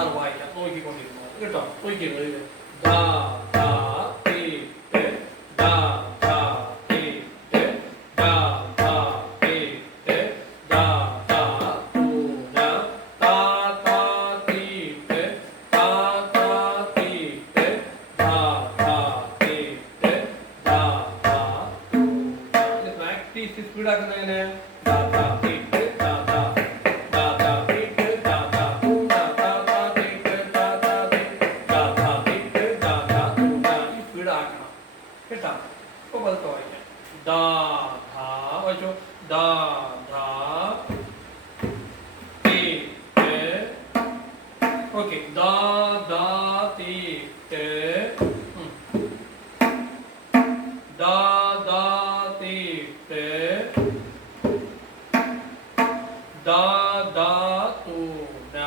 Sir വായിക്കാം നോക്കിക്കൊണ്ടിരുന്നത് കേട്ടോ. നോക്കിയത് ദാ ദാ തീ ടെ ദാ ദാ തീ ടെ ദാ ദാ തീ ടെ ദാ ദാ തൂ ന താ താ തീ ടെ താ താ തീ ടെ ദാ ദാ തീ ടെ ദാ ദാ തൂ ന. ഇത് പ്രാക്ടീസ് സ്പീഡാക്കുന്നതിന് ദാ ദാ തീ ടെ ദാ ദാ ദാ ദാ തീ ടെ ദാ ദാ തൂ ന താ താ തീ ടെ ദാ ദാ തീ ദാ ദാ തീ ടെ ദാ ദാ തൂ ന. ഈ സ്പീഡാക്കണം കേട്ടോ. ഇപ്പോൾ പതുക്കെ വായിക്കാം. ദാ ധാ വായിച്ചോ. ദാ ധാ തീ ടെ. ഓക്കെ. ദാ ദാ തീ ടെ. ദാ ദാ തീ ടെ ദാ ദാ തൂ ന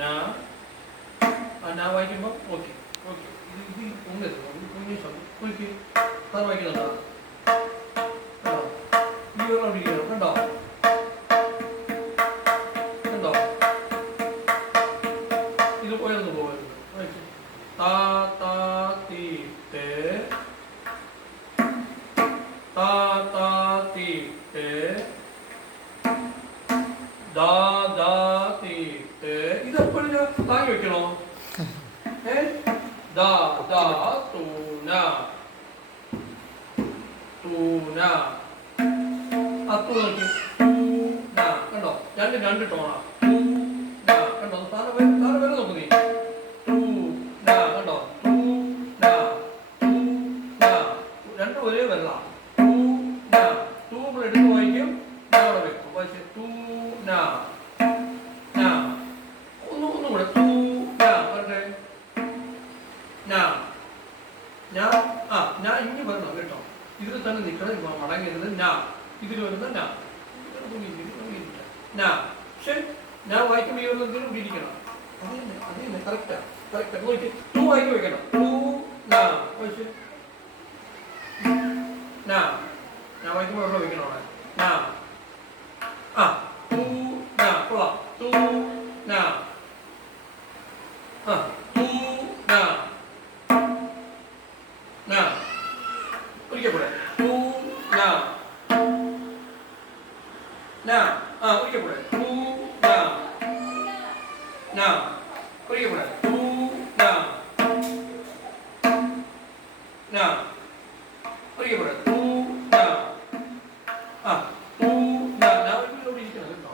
ന. ആ വായിക്കുമ്പോൾ ഓക്കെ ഓക്കെ. ഇത് ഉള്ളത് കുഞ്ഞു നോക്കി സാർ വായിക്കുന്നുണ്ടോ? കണ്ടോ ഈ ഒരു പിടിക്കണം. കണ്ടോ കണ്ടോ ഇത് പോയൊന്ന് പോകരുത്. വായിച്ചു. താ താ തീ ടെ താ താ തീ ടെ ദാ ദാ തീ ടെ. ഇത് എപ്പോഴും താങ്ങി വെക്കണോ? ദാ ദാ തൂ ന തൂ ന. ആ തൂ നോക്കി. തൂ ന. കണ്ടോ രണ്ട് ടോണാ. തൂ ന. കണ്ടോ താനെ വരെ നോക്കൂ നീ. തൂ ന. കണ്ടോ തൂ ന തൂ ന. രണ്ടും ഒരേ വരല. തൂ ന. തൂ നമ്മൾ എടുത്ത് വായിക്കും. അവിടെ വെക്കും. പക്ഷേ തൂ ന ന. ഒന്നും കൂടെ. തൂ ന. പറഞ്ഞേ ഞാൻ ഇനി വരണം കേട്ടോ. ഇതിൽ തന്നെ നിൽക്കണം. മടങ്ങിയിരുന്നത് ഞാൻ. ഇതിൽ വരുന്ന ഞാൻ. ശരി. ഞാൻ വായിക്കുമ്പോൾ ഈ വരുന്നതിനും ഇരിക്കണം. അത് തന്നെ കറക്റ്റാ. കറക്റ്റാ. നോക്കി. ടൂ വായിക്ക് വെക്കണം. ടൂ നാ. ഞാൻ വായിക്കുമ്പോൾ എവിടെ വെക്കണം? അവിടെ നാ. ആ ടൂ നാ. കൊള്ളാം. ടൂ നാ. ആ ടൂ നാ. നാ. ഒരിക്കൽ കൂടെ. ടൂ നാ. നാ. ആ ഒരിക്കൽ കൂടെ. ടൂ നാ. നാ. ഒരിക്കൽ കൂടെ. ടൂ നാ. നാ. ഒരിക്കൽ കൂടെ. ടൂ നാ. ആ ടൂ നാ. ഞാൻ ഇവിടെ ഇരിക്കണം കേട്ടോ.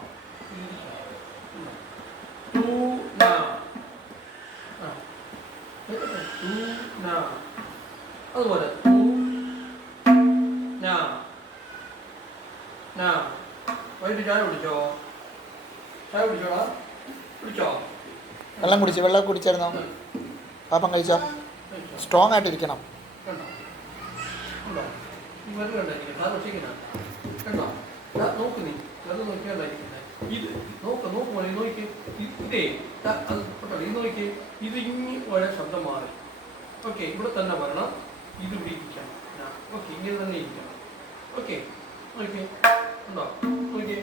ടൂ നാ. ടൂ നാ. അതുപോലെ ടൂ നാ. നാ. വൈകിട്ട് ചായ കുടിച്ചോ? ചായ കുടിച്ചോടാ? കുടിച്ചോ? വെള്ളം കുടിച്ചായിരുന്നോ? പാപ്പം കഴിച്ചോ? സ്ട്രോങ് ആയിട്ടിരിക്കണം. കണ്ടോ കണ്ടോ ഈ വെള്ളം ഉണ്ടായിരിക്കുന്നത് സാർ വെച്ചിരിക്കുന്ന കണ്ടോ? നോക്ക് നീ വെള്ളം നോക്കിയാണ്ടായിരിക്കുന്നത്. ഇത് നോക്ക് മോനെ നോക്കി. ഇതേ അത് ഇത് നോക്കി. ഇത് ഇനി ഒരേ ശബ്ദം മാറി. ഓക്കെ. ഇവിടെ തന്നെ വരണം. ഇത് ഇവിടെ ഇരിക്കണം. ഓക്കെ. ഇങ്ങനെ തന്നെ ഇരിക്കണം. ഓക്കെ. നോക്കിയേ. ഉണ്ടോ? നോക്കിയേ.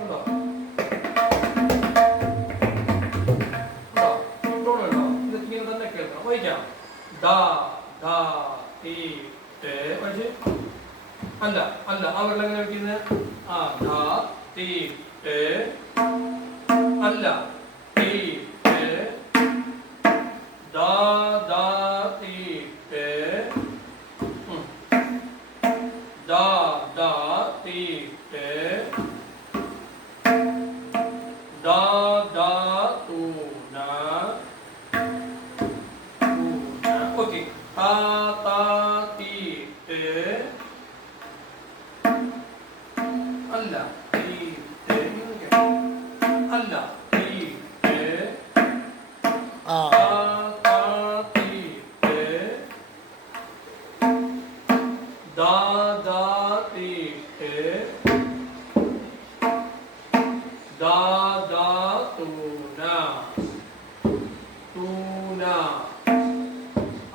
ഉണ്ടോ? ഉണ്ടോ? ഇത് ഇങ്ങനെ തന്നെ കേൾക്കണം. വായിക്കാം. ദാ ദാ തീ ടെ. വായിച്ചേ. അല്ല ആ വെള്ളം എങ്ങനെ വെക്കുന്നത്? ആ ദാ തീ ടെ. അല്ല തീ ടെ. ദാ ദാ തീ ടെ. ദാ ദാ തീ ടെ. ദാ ദാ തൂ ന. ഓക്കെ. താ താ തീ ടെ. അല്ല തീ ടെ. അല്ല തീ ടെ. ആ താ തീ ടെ. ദാ ദാ തീ ടെ. ദാ ദാ തൂ ന. തൂ ന.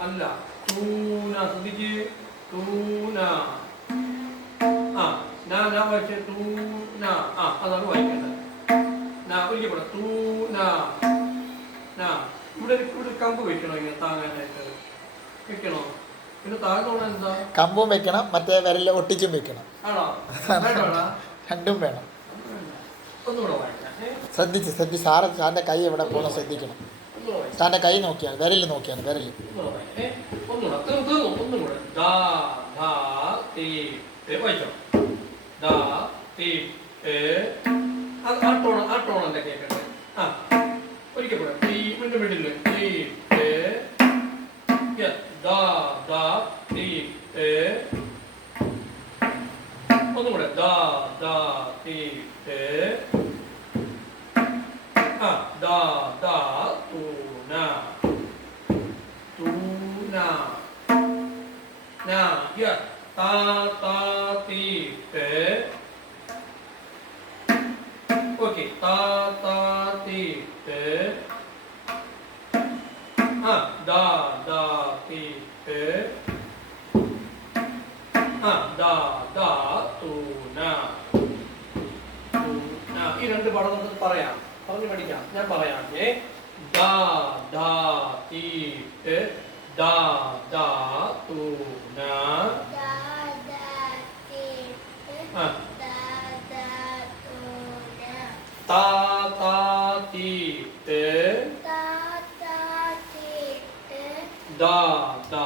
അല്ല തൂ ന. ശ്രദ്ധിക്ക്. തൂന ഞാൻ വായിച്ച തൂന അതാണ് വായിക്കേണ്ടത് ഒരിക്കൽ കൂടെ തൂന ഇവിടെ ഇവിടെ കമ്പ് വെക്കണോ ഇങ്ങനെ താങ്ങാനായിട്ട് വെക്കണോ പിന്നെ താങ്ങോണം എന്താ കമ്പും വെക്കണം മറ്റേ വിരലിൽ ഒട്ടിച്ചും വെക്കണം ആണോ വേണ്ടോടാ രണ്ടും വേണം ഒന്നുകൂടെ വായിക്കാം ശ്രദ്ധിച്ച് സാറിൻ്റെ കൈ എവിടെ പോകണം ശ്രദ്ധിക്കണം സാറിൻ്റെ കൈ നോക്കിയാണ് വിരൽ നോക്കിയാണ് വിരൽ ഒന്നുകൂടെ ദാ ധാ തീ വായിച്ചോ ദാ തീ ആ ടോണല്ലേ കേൾക്കട്ടെ ഒരിക്കൽ കൂടെ തീ വീണ്ടും വീട്ടില് തീ ദാ ദാ തീ ഒന്നുകൂടെ ദാ ദാ തീ ദാ ദാ തൂന തൂന താ താ തീ ഓക്കെ താ താ തീ ദാ ദാ തീ ദാ ദാ തൂന ഈ രണ്ട് പടം നമുക്ക് പറയാം പറഞ്ഞു പഠിക്കാം ഞാൻ പറയാം ദാ ദാ തീ ദാ ദാ തൂന താ താ തീ ദാ ദാ